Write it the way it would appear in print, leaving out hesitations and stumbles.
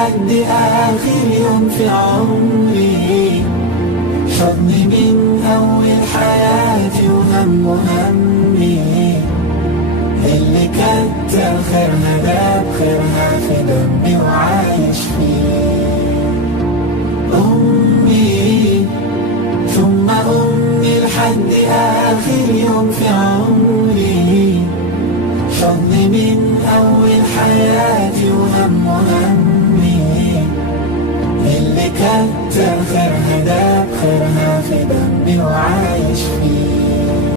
لحد آخر يوم في عمري، حضني من أول حياتي وهم همي، اللي كتر خيرها داب خيرها في دمي وعايش